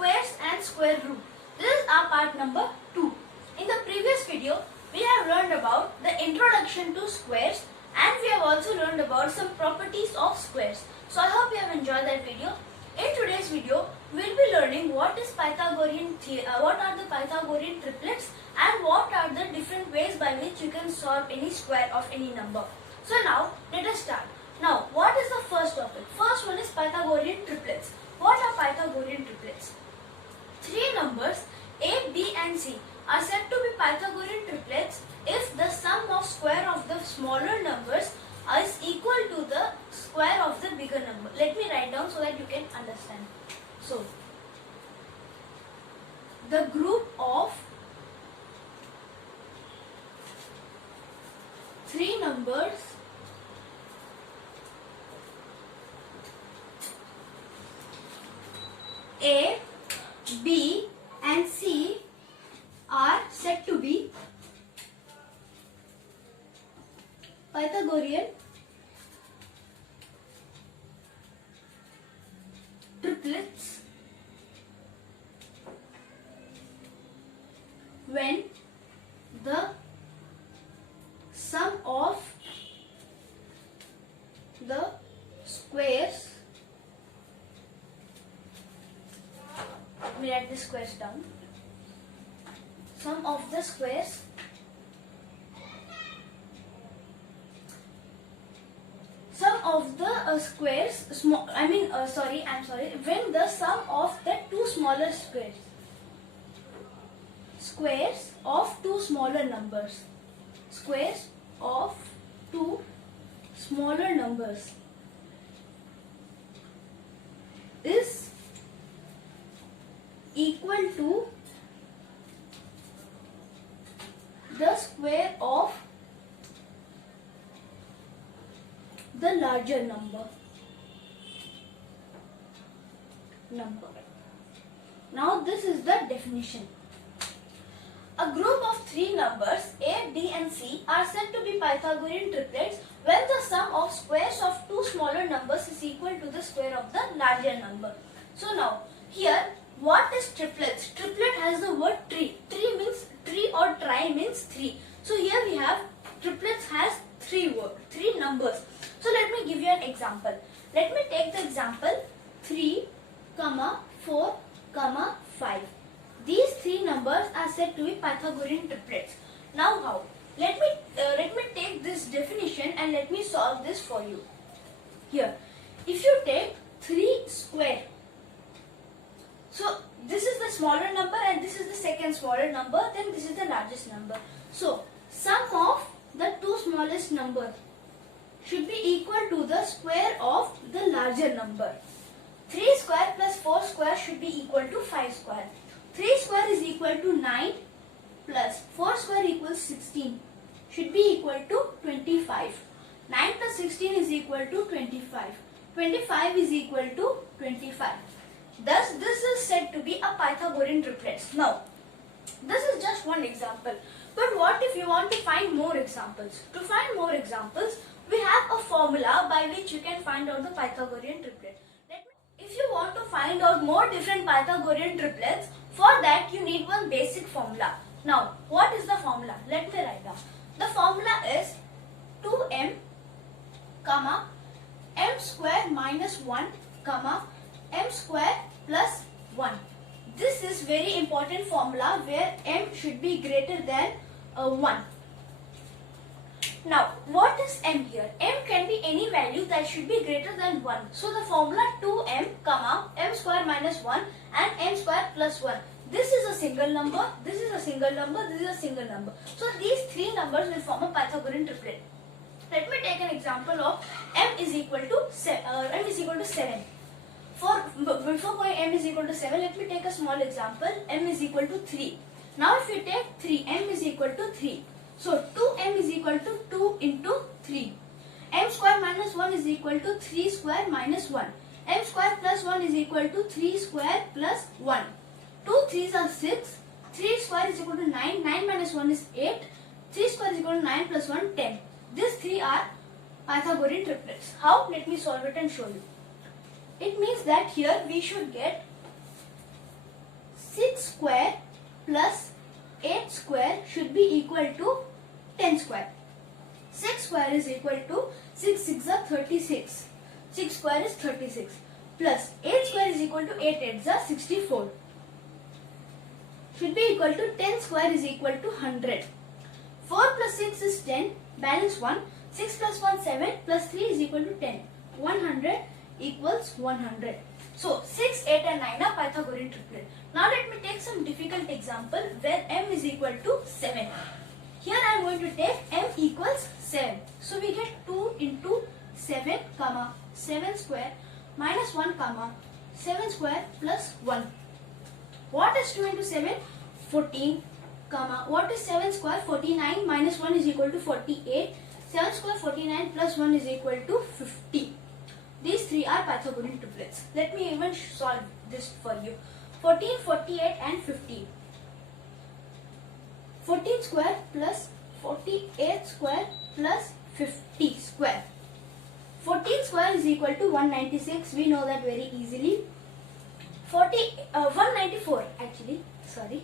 squares and square root. This is our part number 2. In the previous video, we have learned about the introduction to squares and we have also learned about some properties of squares. So I hope you have enjoyed that video. In today's video, we will be learning what are the Pythagorean triplets and what are the different ways by which you can solve any square of any number. So now, let us start. Now, what is the first topic? First one is Pythagorean triplets. What are Pythagorean triplets? Three numbers A, B and C are said to be Pythagorean triplets if the sum of square of the smaller numbers is equal to the square of the bigger number. Let me write down so that you can understand. So, the group of three numbers A, B and C are said to be Pythagorean triplets when the sum of the squares, let me write the squares down, sum of the squares when the sum of the two smaller squares of two smaller numbers is equal to the square of the larger number. Now this is the definition. A group of three numbers A, B and C are said to be Pythagorean triplets when the sum of squares of two smaller numbers is equal to the square of the larger number. So now here, what is triplets? Triplet has the word tree. Tree means tree or tri means three. So here we have triplets has three numbers. So let me give you an example. Let me take the example 3, 4, 5. These three numbers are said to be Pythagorean triplets. Now how? Let me take this definition and let me solve this for you. Here, if you take 3 square, so this is the smaller number and this is the second smaller number, then this is the largest number. So sum of the two smallest numbers should be equal to the square of the larger number. 3 square plus 4 square should be equal to 5 square. 3 square is equal to 9 plus 4 square equals 16 should be equal to 25. 9 plus 16 is equal to 25. 25 is equal to 25. Thus, this is said to be a Pythagorean triplet. Now, this is just one example. But what if you want to find more examples? To find more examples, we have a formula by which you can find out the Pythagorean triplet. If you want to find out more different Pythagorean triplets, for that you need one basic formula. Now, what is the formula? Let me write down. The formula is 2m, m square minus 1, m square plus 1. This is very important formula where m should be greater than 1. Now, what is m here? M can be any value that should be greater than 1. So, the formula 2m, m square minus 1 and m square plus 1. This is a single number, this is a single number, this is a single number. So, these three numbers will form a Pythagorean triplet. Let me take an example of m is equal to 7. Before going m is equal to 7, let me take a small example. M is equal to 3. Now, if you take 3, m is equal to 3. So, 2m is equal to 2 into 3. M square minus 1 is equal to 3 square minus 1. M square plus 1 is equal to 3 square plus 1. 2 3s are 6. 3 square is equal to 9. 9 minus 1 is 8. 3 square is equal to 9 plus 1, 10. These three are Pythagorean triplets. How? Let me solve it and show you. It means that here we should get 6 square plus 8 square should be equal to 10 square. 6 square is equal to 6 6 are 36. 6 square is 36 plus 8 square is equal to 8 8s are 64. Should be equal to 10 square is equal to 100. 4 plus 6 is 10, balance 1. 6 plus 1 7 plus 3 is equal to 10. 100 equals 100. So 6, 8 and 9 are Pythagorean triplet. Now let me take some difficult example where m is equal to 7. Here I am going to take m equals 7. So we get 2 into 7 comma 7 square minus 1 comma 7 square plus 1. What is 2 into 7? 14 comma what is 7 square? 49 minus 1 is equal to 48. 7 square 49 plus 1 is equal to 50. These three are Pythagorean triplets. Let me even solve this for you. 14, 48 and 50. 14 square plus 48 square plus 50 square. 14 square is equal to 196. We know that very easily. 194 actually. Sorry.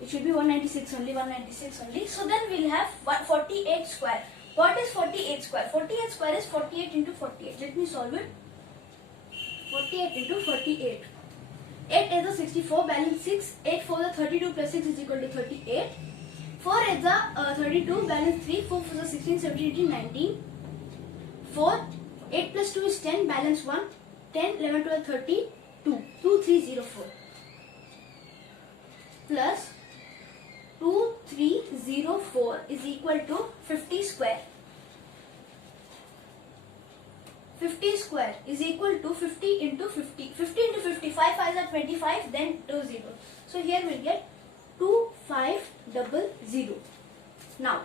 It should be 196 only. 196 only. So then we'll have 48 square. What is 48 square? 48 square is 48 into 48. Let me solve it. 48 into 48. 8 is a 64, balance 6. 8 4 is 32 plus 6 is equal to 38. 4 is a 32, balance 3. 4 4 is 16, 17, 18, 19. 4. 8 plus 2 is 10, balance 1. 10, 11, 12, 32. 2304. Plus 2304 is equal to 50 square. 50 square is equal to 50 into 50. 50 into 50, 5 5s are 25, then 2 0. So here we'll get 2500. Now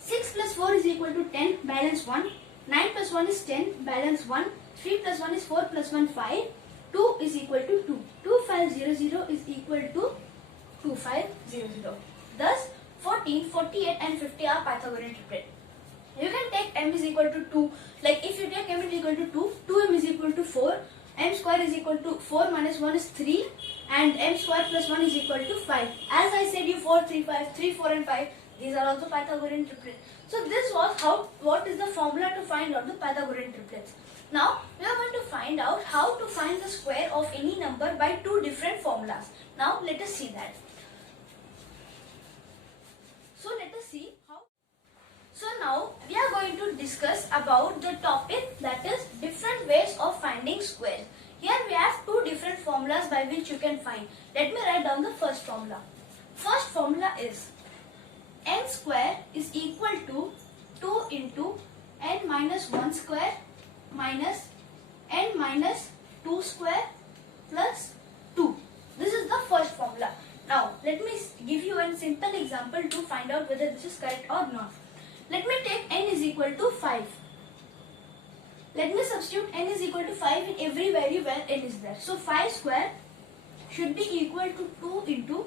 6 plus 4 is equal to 10, balance 1. 9 plus 1 is 10, balance 1. 3 plus 1 is 4 plus 1 5. 2 is equal to 2. 2500 is equal to 2500. Thus 14, 48 and 50 are Pythagorean triplet. You can take m is equal to 2. Like if you take m is equal to 2, 2m is equal to 4. M square is equal to 4 minus 1 is 3. And m square plus 1 is equal to 5. As I said you 4, 3, 5, 3, 4 and 5. These are also Pythagorean triplets. So this was what is the formula to find out the Pythagorean triplets. Now we are going to find out how to find the square of any number by two different formulas. Now let us see that. So let us see how. So now we are going to discuss about the topic that is different ways of finding squares. Here we have two different formulas by which you can find. Let me write down the first formula. First formula is n square is equal to 2 into n minus 1 square minus n minus 2 square plus 2. This is the first formula. Now let me give you a simple example to find out whether this is correct or not. Let me take n is equal to 5. Let me substitute n is equal to 5 in every value where n is there. So 5 square should be equal to 2 into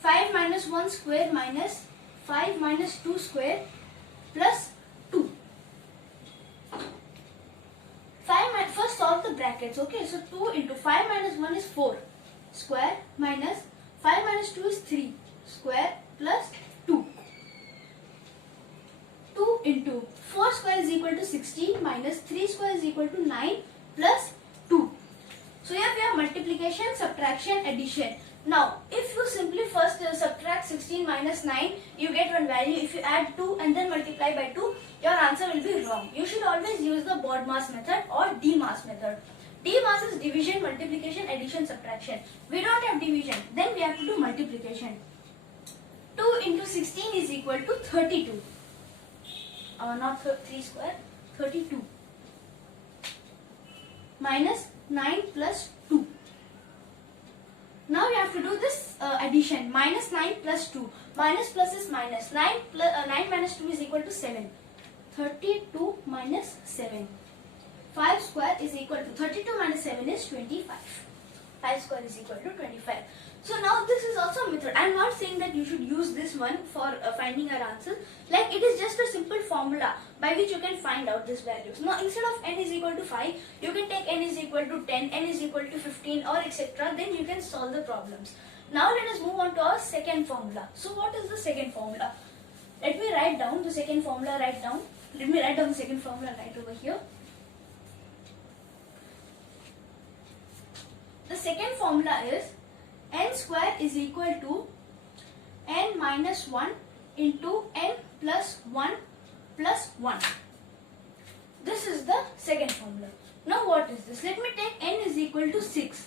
5 minus 1 square minus 5 minus 2 square plus 2. First solve the brackets. Okay, so 2 into 5 minus 1 is 4 square minus 5 minus 2 is 3 square plus 2. 2 into 4 square is equal to 16 minus 3 square is equal to 9 plus 2. So here we have multiplication, subtraction, addition. Now if you simply first subtract 16 minus 9, you get one value. If you add 2 and then multiply by 2, your answer will be wrong. You should always use the BODMAS method or DMAS method. DMAS is division, multiplication, addition, subtraction. We don't have division, then we have to do multiplication. 2 into 16 is equal to 32. Not 3 square, 32. Minus 9 plus 2. Now you have to do this addition. Minus 9 plus 2. Minus plus is minus. 9 minus 2 is equal to 7. 32 minus 7. 5 square is equal to 32 minus 7 is 25. 5 square is equal to 25. So now this is also a method. I am not saying that you should use this one for finding our answer. Like it is just a simple formula. by which you can find out these values. Now instead of n is equal to 5, you can take n is equal to 10, n is equal to 15 or etc. Then you can solve the problems. Now let us move on to our second formula. So what is the second formula? Let me write down the second formula right over here. The second formula is n square is equal to n minus 1 into n plus 1 plus 1. This is the second formula. Now what is this? Let me take n is equal to 6.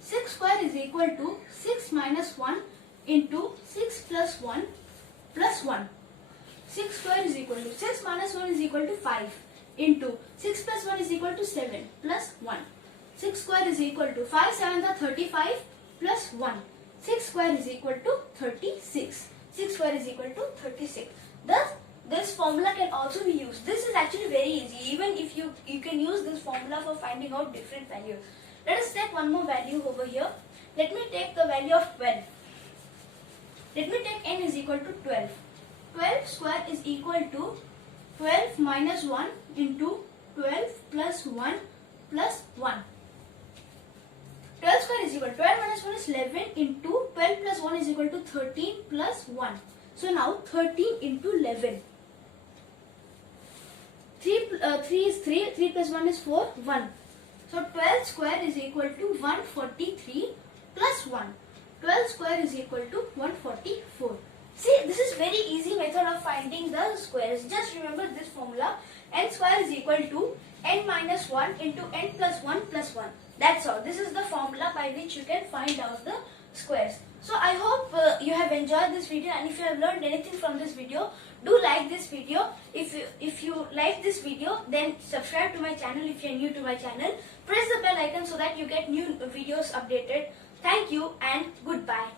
6 square is equal to 6 minus 1 into 6 plus 1 plus 1. 6 square is equal to 6 minus 1 is equal to 5 into 6 plus 1 is equal to 7 plus 1. 6 square is equal to 5 7 are 35 plus 1. 6 square is equal to 36. 6 square is equal to 36. Thus, this formula can also be used. This is actually very easy. Even if you can use this formula for finding out different values. Let us take one more value over here. Let me take the value of 12. Let me take n is equal to 12. 12 square is equal to 12 minus 1 into 12 plus 1 plus 1. 12 square is equal to 12 minus 1 is 11 into 12 plus 1 is equal to 13 plus 1. So now 13 into 11. 3 is 3, 3 plus 1 is 4, 1. So 12 square is equal to 143 plus 1. 12 square is equal to 144. See, this is very easy method of finding the squares. Just remember this formula. N square is equal to n minus 1 into n plus 1 plus 1. That's all. This is the formula by which you can find out the squares. So I hope you have enjoyed this video, and if you have learned anything from this video, do like this video. If you like this video, then subscribe to my channel if you are new to my channel. Press the bell icon so that you get new videos updated. Thank you and goodbye.